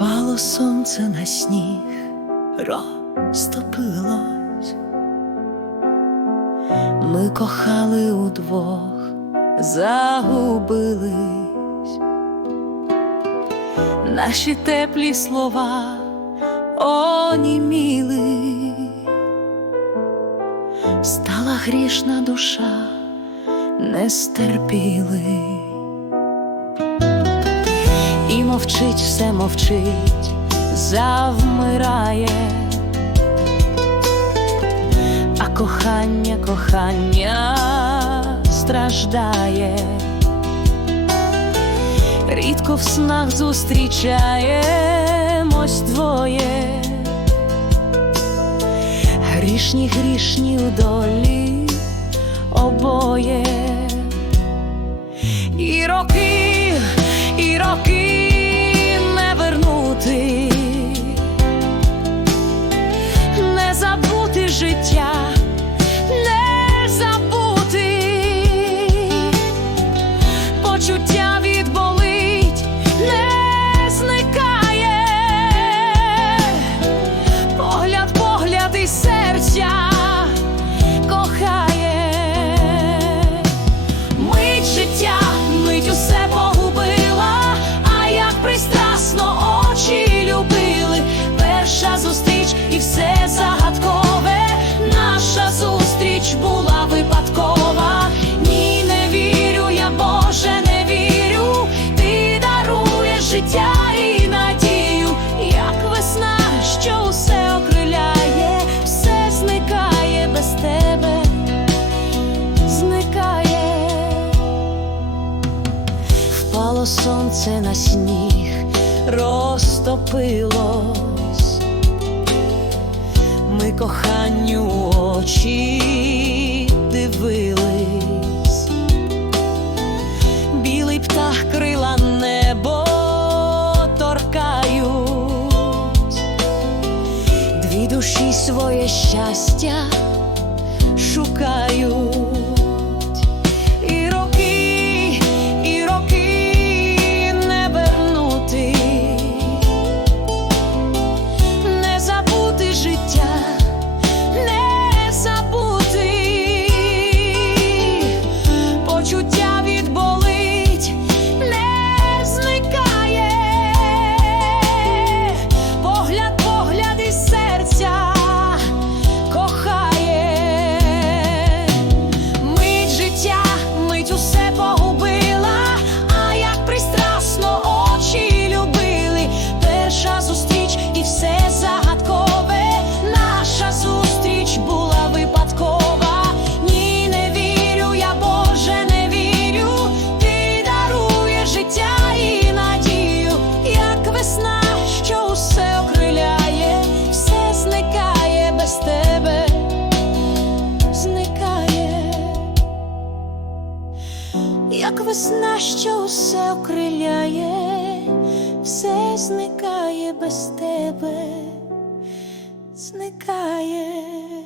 Впало сонце на сніг, розтопилось. Ми кохали удвох, загубились. Наші теплі слова оніміли, стала грішна душа, не стерпіли. Мовчить, все мовчить, завмирає, а кохання, кохання страждає, рідко в снах зустрічаємось двоє, грішні, грішні у долі обоє. Зустріч була випадкова. Ні, не вірю, я Боже, не вірю. Ти даруєш життя і надію, як весна, що усе окриляє, все зникає без тебе зникає, впало сонце на сніг, розтопилось, ми коханню очі дивились, білий птах крила небо торкають, дві душі своє щастя шукають і все загадкове, наша зустріч була випадкова. Ні, не вірю, я Боже, не вірю, ти даруєш життя і надію, як весна, що усе окриляє, все зникає без тебе, зникає, як весна, що усе окриляє, все зникає без тебе, зникає.